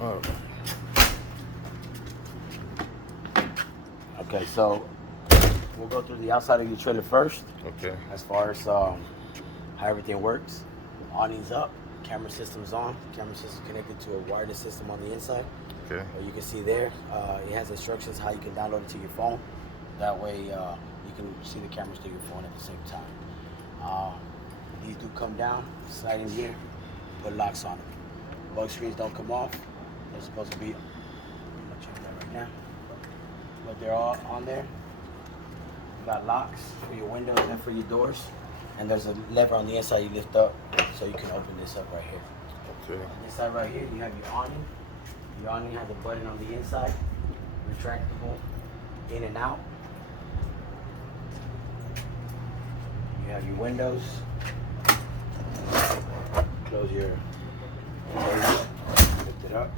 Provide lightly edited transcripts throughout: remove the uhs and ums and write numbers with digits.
Oh. Okay, so we'll go through the outside of your trailer first. Okay. As far as how everything works. Awning's up, camera system's on. Camera system connected to a wireless system on the inside. Okay. You can see there, it has instructions how you can download it to your phone. That way you can see the cameras through your phone at the same time. These do come down, slide in here, put locks on them. Bug screens don't come off. They're supposed to be, I'm gonna check that right now. But they're all on there. You got locks for your windows and for your doors. And there's a lever on the inside you lift up so you can open this up right here. Okay. On this side right here, you have your awning. Your awning has a button on the inside, retractable, in and out. You have your windows. Close your windows, lift it up.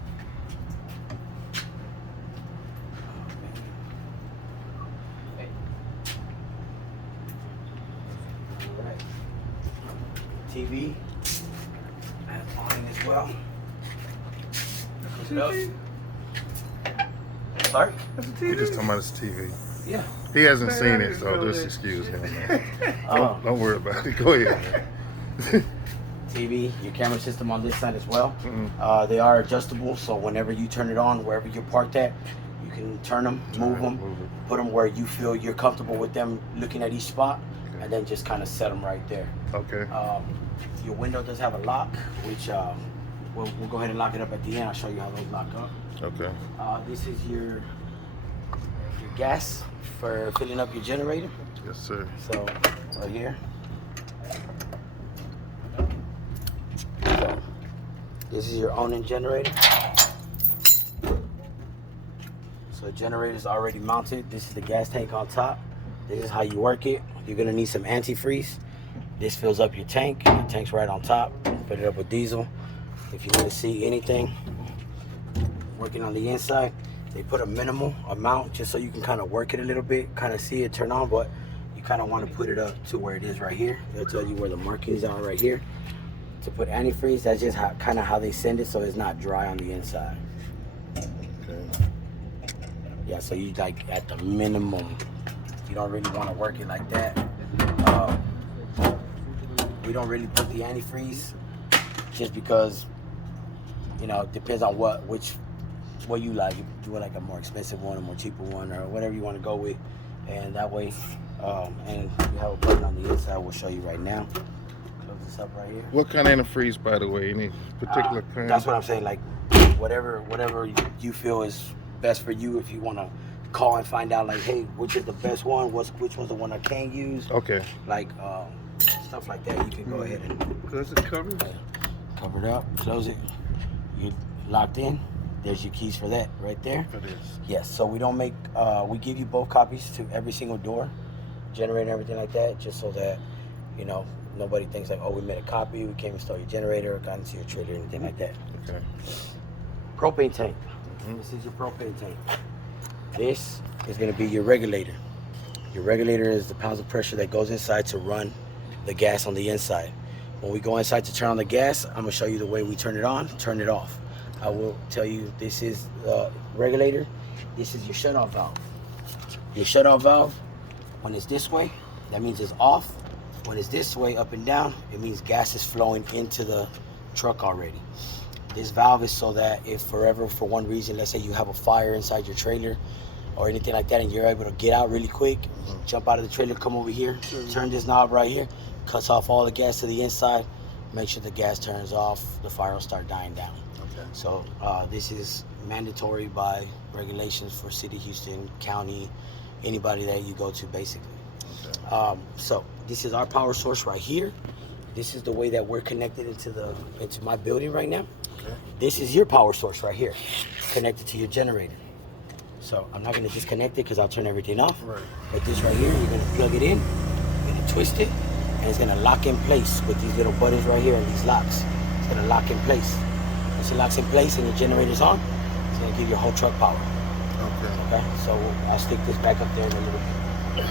TV has awning as well. TV? Sorry? That's a TV? He's just talking about his TV. Yeah. He hasn't seen it, so just excuse him, man. Don't worry about it. Go ahead, man. TV, your camera system on this side as well. They are adjustable, so whenever you turn it on, wherever you're parked at, you can turn them, move them, put them where you feel you're comfortable with them looking at each spot, and then just kind of set them right there. Okay. Your window does have a lock, which we'll go ahead and lock it up at the end. I'll show you how those lock up. Okay. This is your gas for filling up your generator. Yes, sir. So right here. So this is your awning generator. So the generator is already mounted. This is the gas tank on top. This is how you work it. You're gonna need some antifreeze. This fills up your tank. Your tank's right on top. Fill it up with diesel. If you want to see anything working on the inside, they put a minimal amount just so you can kind of work it a little bit, kind of see it turn on, but you kind of want to put it up to where it is right here. They'll tell you where the markings are right here. To put antifreeze, that's just kind of how they send it so it's not dry on the inside. Okay. Yeah, so you like at the minimum. You don't really want to work it like that. We don't really put the antifreeze just because, you know, it depends on what you like. If you want like a more expensive one, a more cheaper one, or whatever you want to go with, and that way, and you have a button on the inside. We'll show you right now. Close this up right here. What kind of antifreeze, by the way? Any particular kind? That's what I'm saying. Like whatever you feel is best for you. If you want to call and find out, like, hey, which is the best one? Which one's the one I can use? Okay. Like stuff like that. You can go ahead and Does it cover? Cover it up. Close it. You locked in. There's your keys for that right there. It is. Yes. So we don't make. We give you both copies to every single door, generator, and everything like that, just so that you know nobody thinks like, oh, we made a copy. We came and stole your generator, or got into your trailer, or anything like that. Okay. Propane tank. This is your propane tank. This is going to be your regulator. Your regulator is the pounds of pressure that goes inside to run the gas on the inside. When we go inside to turn on the gas, I'm going to show you the way we turn it on, turn it off. I will tell you this is the regulator. This is your shutoff valve. Your shutoff valve, when it's this way, that means it's off. When it's this way, up and down, it means gas is flowing into the truck already. This valve is so that if forever, for one reason, let's say you have a fire inside your trailer or anything like that, and you're able to get out really quick, jump out of the trailer, come over here, turn this knob right here, cuts off all the gas to the inside, make sure the gas turns off, the fire will start dying down. Okay. So this is mandatory by regulations for City of Houston, county, anybody that you go to, basically. Okay. So this is our power source right here. This is the way that we're connected into my building right now. Okay. This is your power source right here, connected to your generator. So I'm not going to disconnect it because I'll turn everything off. Right. But this right here, you're going to plug it in, you're going to twist it, and it's going to lock in place with these little buttons right here and these locks. It's going to lock in place. Once it locks in place and your generator's on, it's going to give your whole truck power. Okay. Okay, so I'll stick this back up there in a little bit.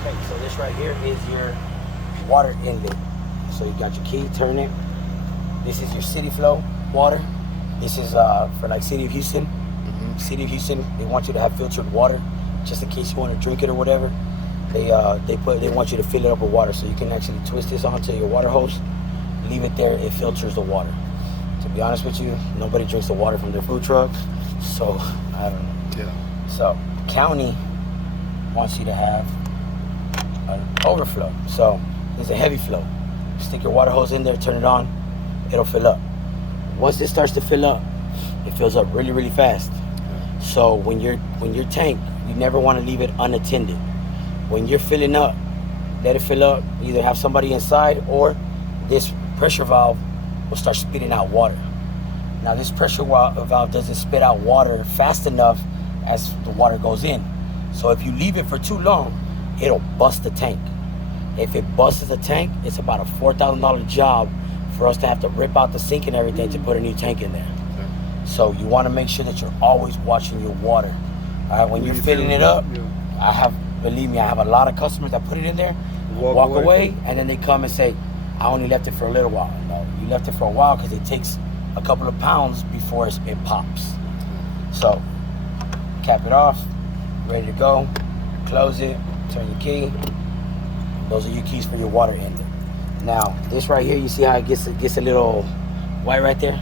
Okay, so this right here is your water inlet. So you got your key, turn it. This is your city flow water. This is for like City of Houston. City of Houston, they want you to have filtered water, just in case you want to drink it or whatever. They want you to fill it up with water, so you can actually twist this onto your water hose, leave it there. It filters the water. To be honest with you, nobody drinks the water from their food truck, so I don't know. Yeah. So county wants you to have an overflow. So there's a heavy flow. Stick your water hose in there, turn it on, it'll fill up. Once it starts to fill up, it fills up really, really fast. So when your tank, you never want to leave it unattended. When you're filling up, let it fill up. Either have somebody inside, or this pressure valve will start spitting out water. Now this pressure valve doesn't spit out water fast enough as the water goes in. So if you leave it for too long, it'll bust the tank. If it busts the tank, it's about a $4,000 job for us to have to rip out the sink and everything to put a new tank in there. So you want to make sure that you're always watching your water. All right, when you're filling it up, believe me, I have a lot of customers that put it in there, walk away, and then they come and say, I only left it for a little while. No, you left it for a while because it takes a couple of pounds before it pops. So cap it off, ready to go, close it, turn your key. Those are your keys for your water ender. Now, this right here, you see how it gets a little white right there?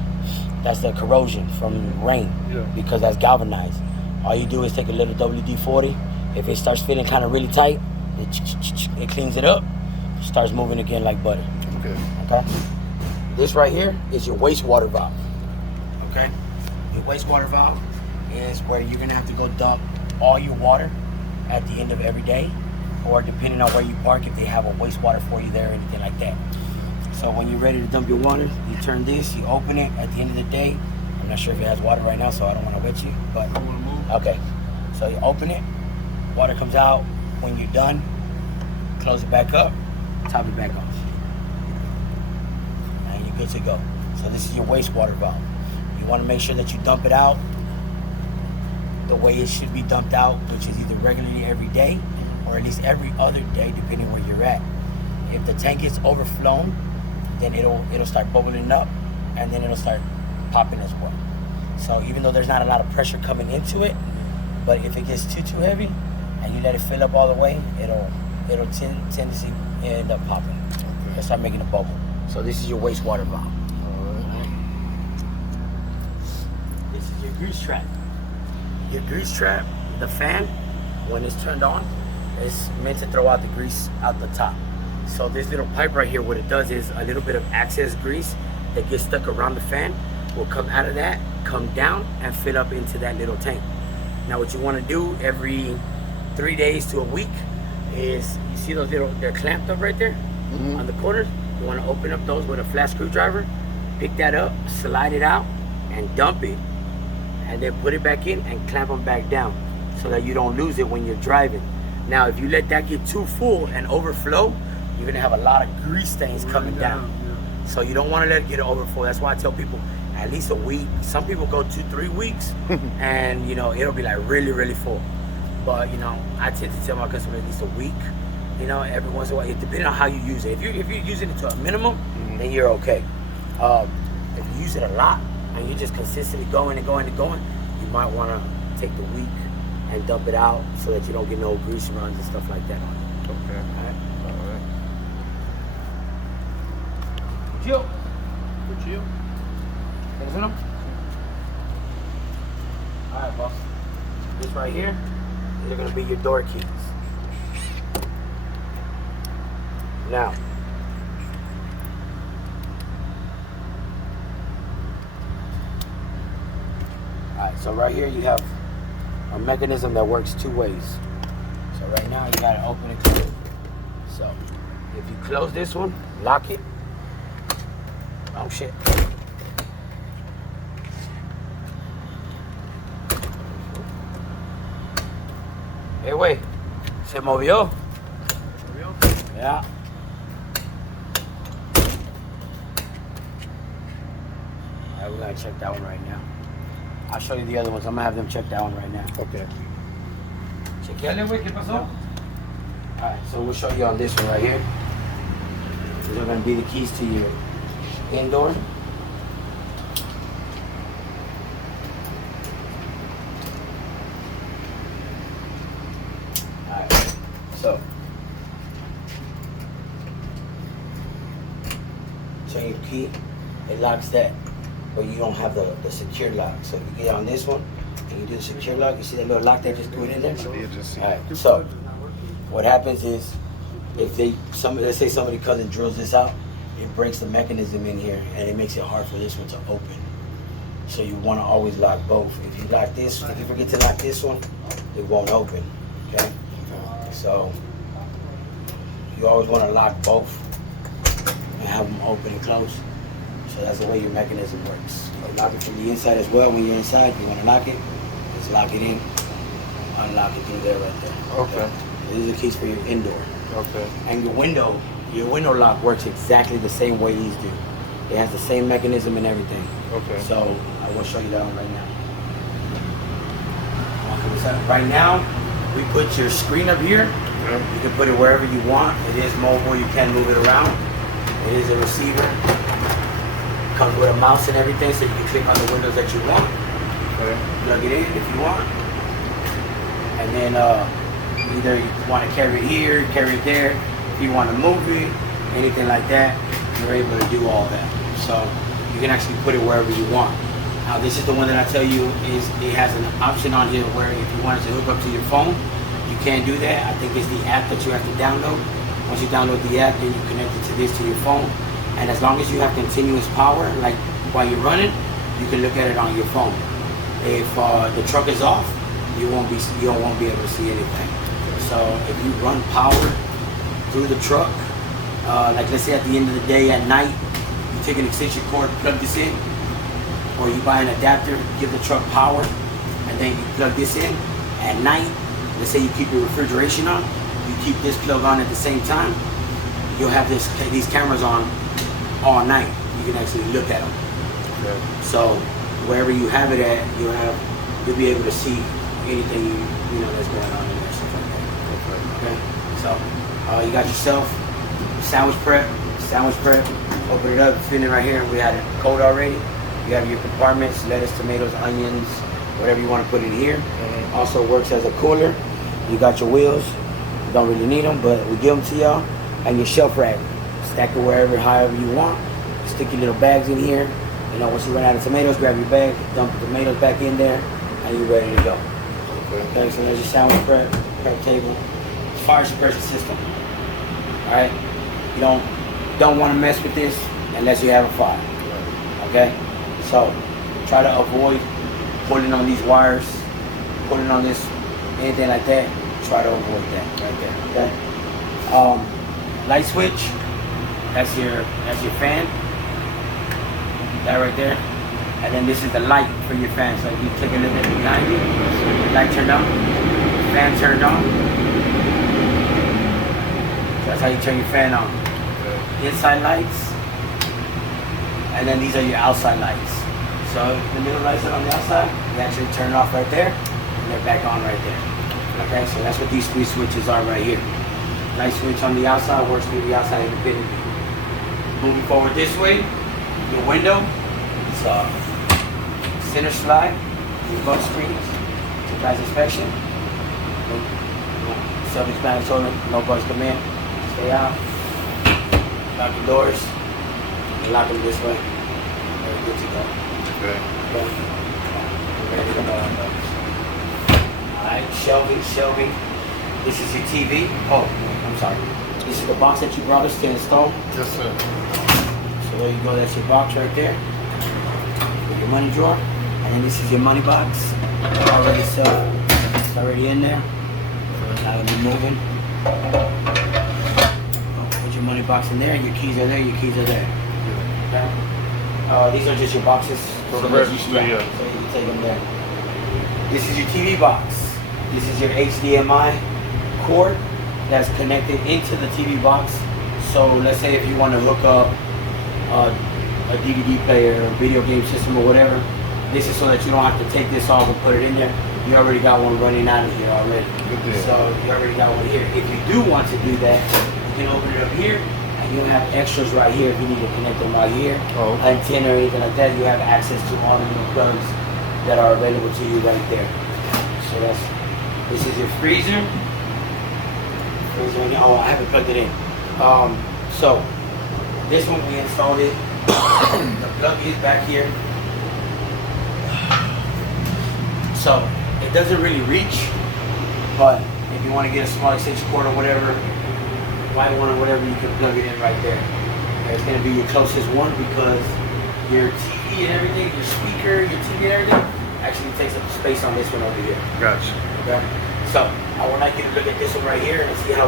That's the corrosion from rain, because that's galvanized. All you do is take a little WD-40. If it starts feeling kind of really tight, it cleans it up, starts moving again like butter. Okay? This right here is your wastewater valve. Okay? Your wastewater valve is where you're gonna have to go dump all your water at the end of every day, or depending on where you park, if they have a wastewater for you there or anything like that. So when you're ready to dump your water, you turn this, you open it at the end of the day. I'm not sure if it has water right now, so I don't want to wet you, but okay. So you open it, water comes out. When you're done, close it back up, top it back off, and you're good to go. So this is your wastewater valve. You want to make sure that you dump it out the way it should be dumped out, which is either regularly every day or at least every other day, depending where you're at. If the tank is overflown, then it'll start bubbling up, and then it'll start popping as well. So even though there's not a lot of pressure coming into it, but if it gets too heavy and you let it fill up all the way, it'll tendency end up popping. It'll start making a bubble. So this is your wastewater valve. This is your grease trap. Your grease trap, the fan, when it's turned on, it's meant to throw out the grease out the top. So this little pipe right here, what it does is a little bit of excess grease that gets stuck around the fan will come out of that, come down, and fill up into that little tank. Now what you want to do every 3 days to a week is, you see those little, they're clamped up right there on the corners. You want to open up those with a flat screwdriver, pick that up, slide it out, and dump it, and then put it back in and clamp them back down so that you don't lose it when you're driving. Now if you let that get too full and overflow, you're gonna have a lot of grease stains coming down. So you don't want to let it get overfull. That's why I tell people at least a week. Some people go 2-3 weeks and it'll be like really, really full. But I tend to tell my customers at least a week. Every once in a while, it depends on how you use it. If you're using it to a minimum, then you're okay. If you use it a lot and you're just consistently going and going and going, you might want to take the week and dump it out so that you don't get no grease runs and stuff like that on it. Okay. All right. Chill. Chill. Alright, boss. This right here, these are going to be your door keys. Now, alright, so right here you have a mechanism that works 2 ways. So right now you got to open and close. So if you close this one, lock it. Oh shit. Hey, wait. ¿Se movió? Yeah. Alright, we're gonna check that one right now. I'll show you the other ones. I'm gonna have them check that one right now. Okay. Chequeale, güey, ¿qué pasó? Alright, so we'll show you on this one right here. These are gonna be the keys to your indoor. key, it locks that, but you don't have the secure lock. So if you get on this one and you do the secure lock, you see that little lock that just put in there? Alright, so what happens is if let's say somebody comes and drills this out, it breaks the mechanism in here and it makes it hard for this one to open. So you want to always lock both. If you lock this, if you forget to lock this one, it won't open. Okay? So you always want to lock both and have them open and close. So that's the way your mechanism works. You lock it from the inside as well. When you're inside, you want to lock it, just lock it in, unlock it through there right there. Okay. These are the keys for your indoor. Okay. And your window lock works exactly the same way these do. It has the same mechanism and everything. Okay. So I will show you that one right now. Right now, we put your screen up here. Yeah. You can put it wherever you want. It is mobile. You can move it around. It is a receiver. Comes with a mouse and everything, so you can click on the windows that you want. Okay. Plug it in if you want. And then either you want to carry it here, carry it there. If you want to move it, anything like that, you're able to do all that. So you can actually put it wherever you want. Now this is the one that I tell you is it has an option on here where if you wanted to hook up to your phone, you can do that. I think it's the app that you have to download. Once you download the app, then you connect it to this to your phone. And as long as you have continuous power, like while you're running, you can look at it on your phone. If the truck is off, you won't be able to see anything. So if you run power through the truck, like let's say at the end of the day at night, you take an extension cord, plug this in, or you buy an adapter, give the truck power, and then you plug this in. At night, let's say you keep your refrigeration on, you keep this plug on at the same time, you'll have these cameras on all night. You can actually look at them. Okay. So wherever you have it at, you'll be able to see anything you know that's going on in there, stuff like that. Okay. So you got yourself sandwich prep. Open it up, fit it right here. We had it cold already. You have your compartments, lettuce, tomatoes, onions, whatever you want to put in here. Also works as a cooler. You got your wheels. You don't really need them, but we give them to y'all. And your shelf rack. Stack it wherever, however you want. Stick your little bags in here. You know, once you run out of tomatoes, grab your bag, dump the tomatoes back in there, and you're ready to go. Okay, so there's your sandwich prep table. Fire suppression system. Alright? You don't want to mess with this unless you have a fire. Okay? So try to avoid pulling on these wires, pulling on this, anything like that. Try to avoid that right there. Okay? Light switch. That's your fan. That right there. And then this is the light for your fan. So if you take a look at it behind you, the light turned on, fan turned on. So that's how you turn your fan on. Inside lights, and then these are your outside lights. So the middle lights are on the outside, you actually turn it off right there, and they're back on right there. Okay, so that's what these three switches are right here. Light switch on the outside works through the outside independently. Moving forward this way, your window, it's center slide, your bug screens, surprise inspection, self-explanatory, no bugs come in, stay out. Lock the doors, and lock them this way. Very good to go. Okay. Okay. Ready to go. Alright, shelving. This is your TV. Oh, I'm sorry. This is the box that you brought us to install. Yes, sir. So there you go, that's your box right there. With your money drawer. And then this is your money box. Already set. It's already in there. Now it'll be moving. Your money box in there, your keys are there, your keys are there. Okay? These are just your boxes. For the registry, yeah. So you can take them there. This is your TV box. This is your HDMI cord that's connected into the TV box. So let's say if you want to hook up a DVD player or video game system or whatever, this is so that you don't have to take this off and put it in there. You already got one running out of here already. So you already got one here. If you do want to do that, you can open it up here, and you'll have extras right here if you need to connect them right here. Antenna or anything like that, you have access to all the little plugs that are available to you right there. So this is your freezer. Oh, I haven't plugged it in. So this one we installed it The plug is back here. So it doesn't really reach, but if you want to get a small extension cord or whatever, white one or whatever, you can plug it in right there. It's going to be your closest one because your TV and everything, your speaker, your TV and everything, actually takes up space on this one over here. Gotcha. Okay? So I would like you to look at this one right here and see how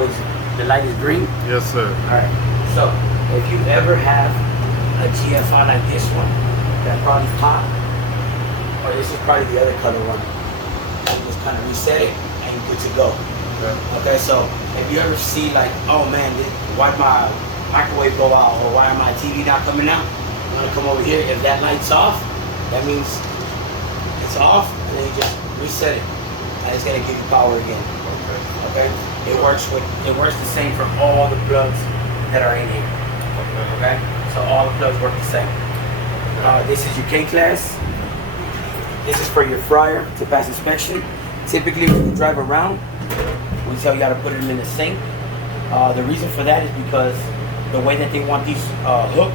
the light is green. Yes, sir. Alright, so if you ever have a GFI like this one, that probably hot, or this is probably the other color one, you just kind of reset it and you're good to go. Okay, so if you ever see like, oh man, why my microwave go out or why my TV not coming out, I'm gonna come over here. If that light's off, that means it's off, and then you just reset it, and it's gonna give you power again. Okay, it works the same for all the plugs that are in here. Okay, so all the plugs work the same. This is your K class. This is for your fryer to pass inspection. Typically, when you drive around, we tell you how to put them in the sink. The reason for that is because the way that they want these hooked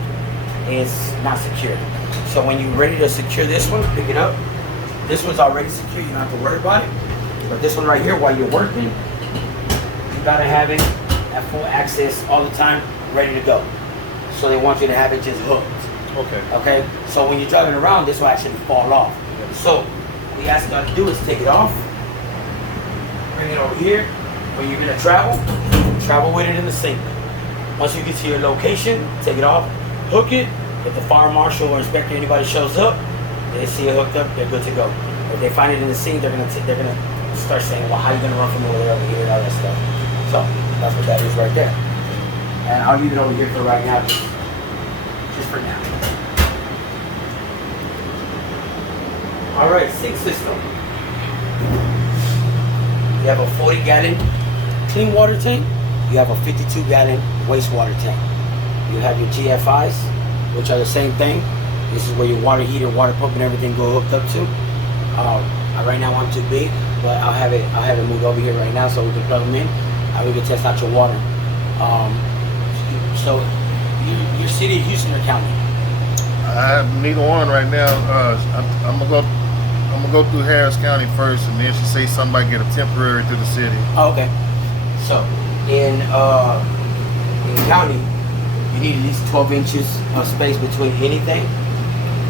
is not secure. So when you're ready to secure this one, pick it up. This one's already secure, you don't have to worry about it. But this one right here, while you're working, you gotta have it at full access all the time, ready to go. So they want you to have it just hooked. Okay. Okay? So when you're driving around, this will actually fall off. So what we ask you to do is take it off, bring it over here. When you're gonna travel with it in the sink. Once you get to your location, take it off, hook it. If the fire marshal or inspector, anybody shows up, they see it hooked up, they're good to go. If they find it in the sink, they're gonna start saying, well, how are you gonna run from over there over here and all that stuff. So that's what that is right there. And I'll leave it over here for right now, just for now. All right, sink system. You have a 40-gallon clean water tank. You have a 52-gallon wastewater tank. You have your GFIs, which are the same thing. This is where your water heater, water pump, and everything go hooked up to. Right now I'm too big, but I'll have it moved over here right now so we can plug them in. We can test out your water. So, your city of Houston or county? I have neither one right now. I'm gonna go through Harris County first, and then she say somebody get a temporary to the city. Oh, okay. So in county, you need at least 12 inches of space between anything,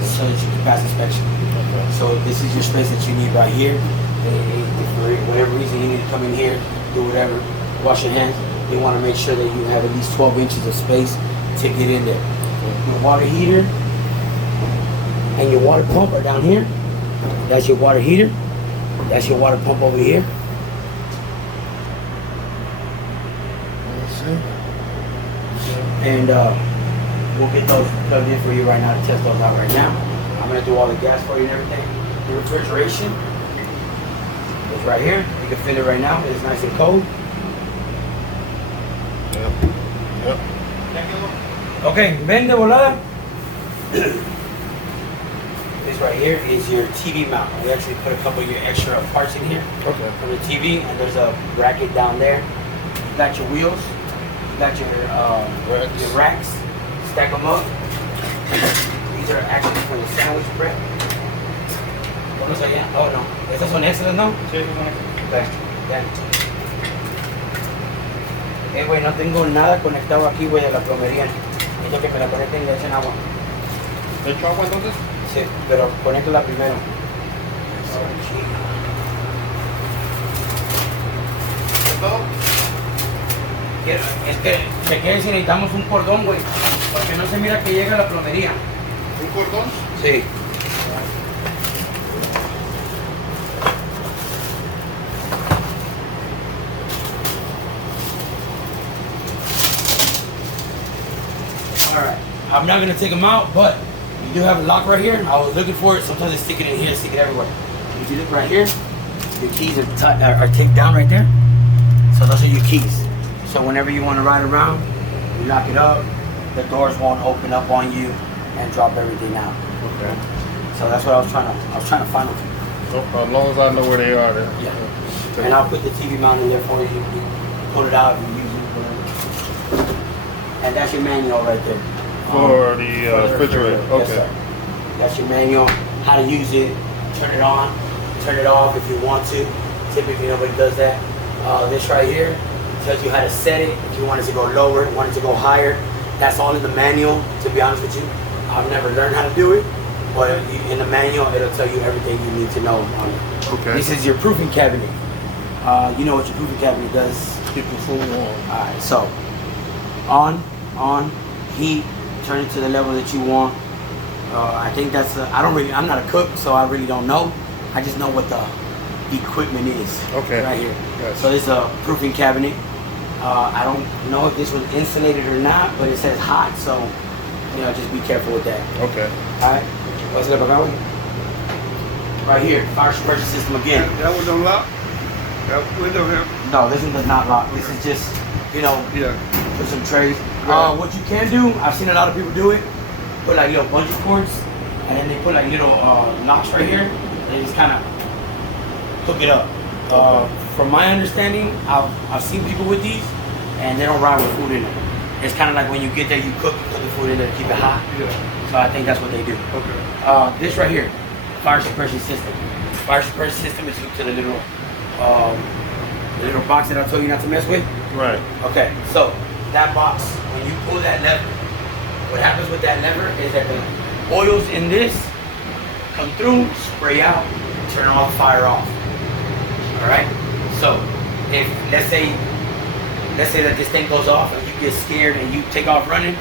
so that you can pass inspection. Okay. So this is your space that you need right here. If for whatever reason you need to come in here, do whatever, wash your hands. They want to make sure that you have at least 12 inches of space to get in there. Your water heater and your water pump are down here. That's your water heater. That's your water pump over here. And we'll get those plugged in for you right now to test those out right now. I'm gonna do all the gas for you and everything. The refrigeration is right here. You can feel it right now. It's nice and cold. Yep. Okay, ven de volada. This right here is your TV mount. We actually put a couple of your extra parts in here. Okay. For the TV, and there's a bracket down there. You got your wheels. You got your racks. Stack them up. These are actually for the sandwich prep. ¿Cómo se llama? Oh no. ¿Esas son extras, no? Sí, eso son extras. Okay. Then. Güey, no tengo nada conectado aquí, güey, a la plomería. Necesito que me la conecten y le echen agua. ¿Le echo agua entonces? Sí, pero conéctala primero. ¿Es todo? Es que me quedé si necesitamos un cordón, güey. Porque no se mira que llega a la plomería. ¿Un cordón? Sí. Alright, I'm not gonna take them out, but you do have a lock right here. I was looking for it. Sometimes they stick it in here, stick it everywhere. If you look right here, your keys are taped down right there. So those are your keys. So whenever you want to ride around, you lock it up. The doors won't open up on you and drop everything out. Okay. So that's what I was trying to find them. So as long as I know where they are, then. Yeah. And I'll put the TV mount in there for you. You pull it out and use it. Whatever. And that's your manual right there. For the refrigerator. Yes, Okay. sir. That's your manual, how to use it, turn it on, turn it off if you want to. Typically nobody does that. This right here tells you how to set it. If you want it to go lower, want it to go higher, that's all in the manual, to be honest with you. I've never learned how to do it, but in the manual, it'll tell you everything you need to know on it. Okay. This is your proofing cabinet. You know what your proofing cabinet does. Keep the full warm. Alright, so on, heat, turn it to the level that you want. I think that's I'm not a cook, so I really don't know. I just know what the equipment is. Okay. Right here. Gotcha. So this is a proofing cabinet. I don't know if this was insulated or not, but it says hot, so just be careful with that. Okay. Alright, what's up about it? Right here, fire suppression system again. That one don't lock? That window here? No, this one does not lock. This is just, Yeah. for some trays. Right. What you can do, I've seen a lot of people do it, put like little bungee cords, and then they put like little locks right here. They just kind of hook it up. From my understanding, I've seen people with these, and they don't ride with food in it. It's kind of like when you get there, you put the food in there to keep it hot. Yeah. So I think that's what they do. Okay. This right here, fire suppression system. Fire suppression system is hooked to the little box that I told you not to mess with. Right. Okay, so that box, when you pull that lever, what happens with that lever is that the oils in this come through, spray out, turn all the fire off. All right. So if let's say that this thing goes off and you get scared and you take off running,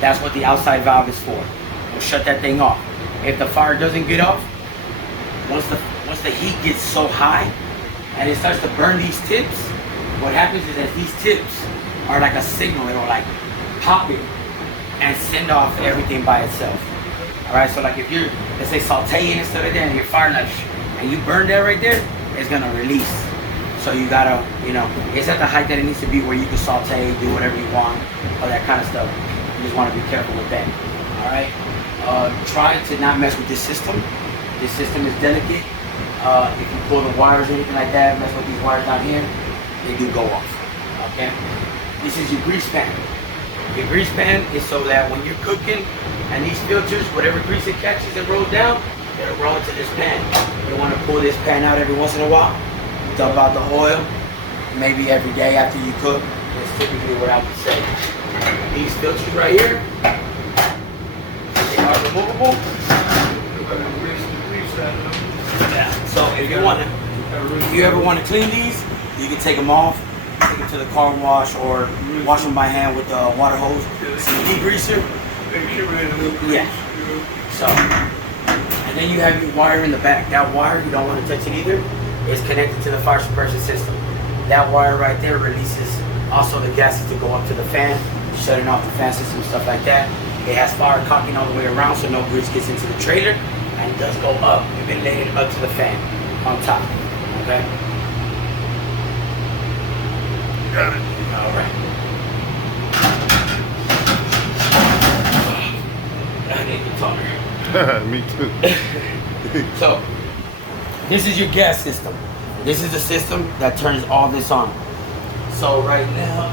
that's what the outside valve is for. We'll shut that thing off. If the fire doesn't get off, once the heat gets so high and it starts to burn these tips, what happens is that these tips are like a signal. It'll like pop it and send off everything by itself. All right, so like if you're, let's say, sauteing and stuff like that, and you're firing like, and you burn that right there, it's gonna release. So you gotta, it's at the height that it needs to be where you can saute, do whatever you want, all that kind of stuff. You just want to be careful with that. All right. Try to not mess with this system. This system is delicate. If you pull the wires or anything like that, mess with these wires down here, they do go off. Okay. This is your grease pan. Your grease pan is so that when you're cooking and these filters, whatever grease it catches and rolls down, it'll roll into this pan. You want to pull this pan out every once in a while, dump out the oil, maybe every day after you cook. That's typically what I would say. These filters right here, they are removable. Yeah. So if you ever want to clean these, you can take them off, take them to the car wash, or wash them by hand with the water hose. Some degreaser. Yeah. So, and then you have your wire in the back. That wire, you don't want to touch it either. It's connected to the fire suppression system. That wire right there releases also the gases to go up to the fan, shutting off the fan system, stuff like that. It has fire cocking all the way around so no grease gets into the trailer, and it does go up, ventilated up to the fan on top. Okay? Got it. All right. I need the toner. Me too. So, this is your gas system. This is the system that turns all this on. So right now,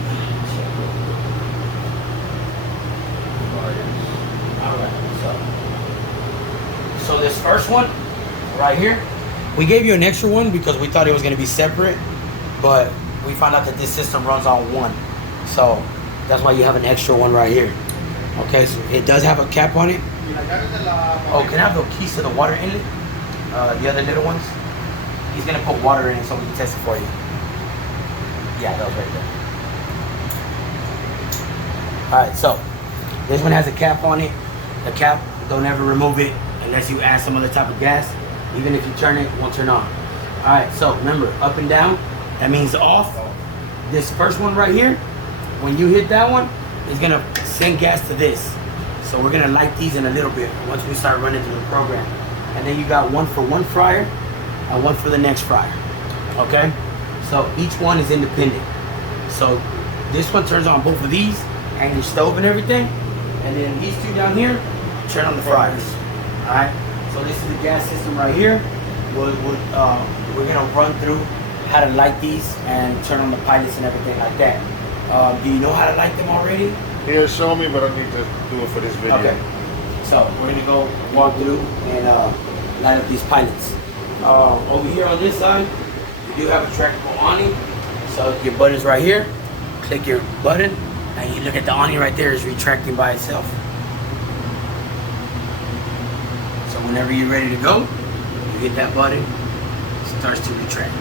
so this first one right here, we gave you an extra one because we thought it was going to be separate, but we found out that this system runs on one. So that's why you have an extra one right here. Okay, so it does have a cap on it. Oh, can I have the keys to the water inlet? The other little ones? He's gonna put water in it so we can test it for you. Yeah, that was right there. Alright, so this one has a cap on it. The cap, don't ever remove it unless you add some other type of gas. Even if you turn it, it won't turn on. Alright, so remember, up and down, that means off. This first one right here, when you hit that one, it's gonna send gas to this. So we're gonna light these in a little bit once we start running through the program. And then you got one for one fryer and one for the next fryer. Okay? So each one is independent. So this one turns on both of these and your stove and everything. And then these two down here turn on the fryers. Alright? So this is the gas system right here. We're gonna run through how to light these and turn on the pilots and everything like that. Do you know how to light them already? He'll show me, but I need to do it for this video. Okay. So we're gonna go walk through and line up these pilots. Over here on this side, you do have a retractable awning. So your button's right here. Click your button, and you look at the awning right there is retracting by itself. So whenever you're ready to go, you hit that button, it starts to retract.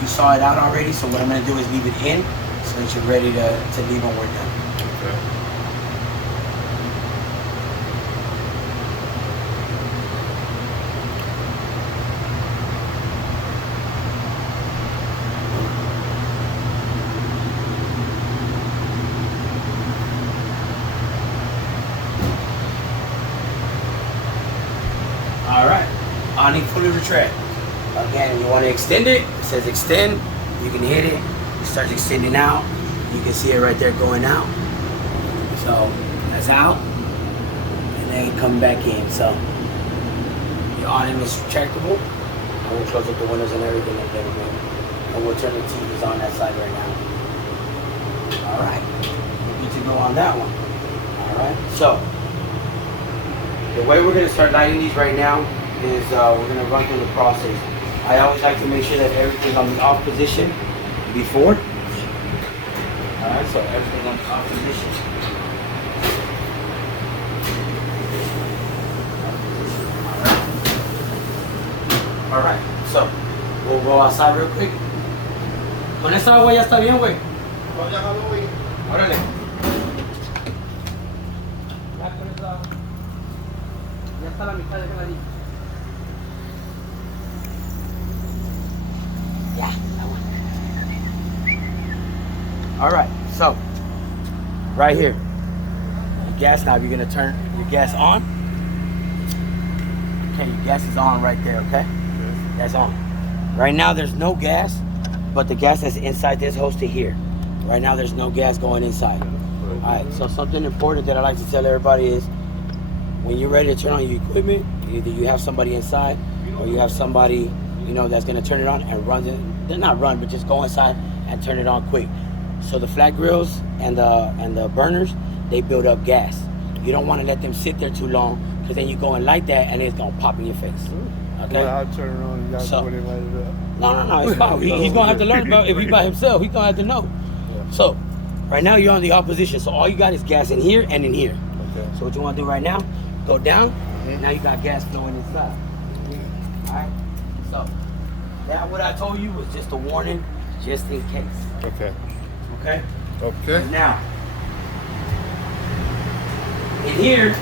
You saw it out already, so what I'm gonna do is leave it in so that you're ready to leave when we're done. Okay. All right, awning fully retract. Again, you want to extend it. It says extend. You can hit it. It starts extending out. You can see it right there going out. So that's out, and then come back in. So the awning is retractable. I will close up the windows and everything a little bit, and we'll turn the TVs on that side right now. All right, we're good to go on that one. All right, so the way we're going to start lighting these right now is we're going to run through the process. I always like to make sure that everything's on the off position before. Alright, so everything's on the off position. Alright, so we'll go outside real quick. Con esa agua ya está bien, güey. Órale. Ya con esa. Ya está la mitad de la lista. Yeah, that one. All right, so right here, your gas knob, you're gonna turn your gas on. Okay, your gas is on right there, okay? That's on. Right now there's no gas, but the gas that's inside this hose to here. Right now there's no gas going inside. All right, so something important that I like to tell everybody is when you're ready to turn on your equipment, either you have somebody inside or you have somebody, you know, that's gonna turn it on and run it. They're not run, but just go inside and turn it on quick. So the flat grills and the burners, they build up gas. You don't want to let them sit there too long, because then you go and light that and it's gonna pop in your face. Okay. Well, I'll turn it on and y'all go and light it up. No, it's fine. He's gonna have to learn about it. If he's by himself, he's gonna have to know. Yeah. So right now you're on the opposition. So all you got is gas in here and in here. Okay. So what you want to do right now? Go down. Now you got gas flowing inside. All right. So that what I told you was just a warning, just in case. Okay. Okay. Okay. Now in here,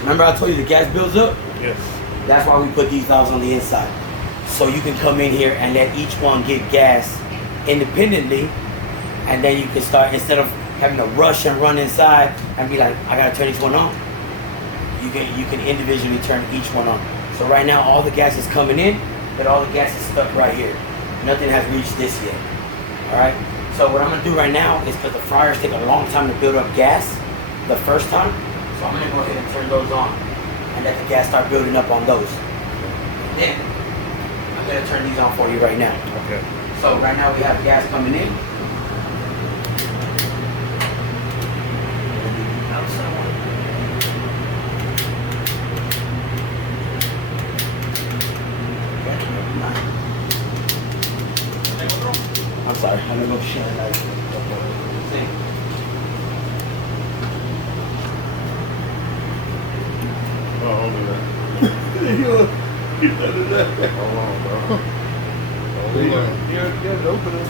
remember I told you the gas builds up? Yes. That's why we put these valves on the inside. So you can come in here and let each one get gas independently, and then you can start, instead of having to rush and run inside and be like, I gotta turn each one on. You can individually turn each one on. So right now all the gas is coming in, but all the gas is stuck right here. Nothing has reached this yet. Alright? So what I'm gonna do right now is, because the fryers take a long time to build up gas the first time, so I'm gonna go ahead and turn those on and let the gas start building up on those. Then I'm gonna turn these on for you right now. Okay. So right now we have gas coming in. I'm sorry, I'm gonna go share a light. See? Oh, hold me that. You know that. Hold on, bro. Hold on. You gotta open it.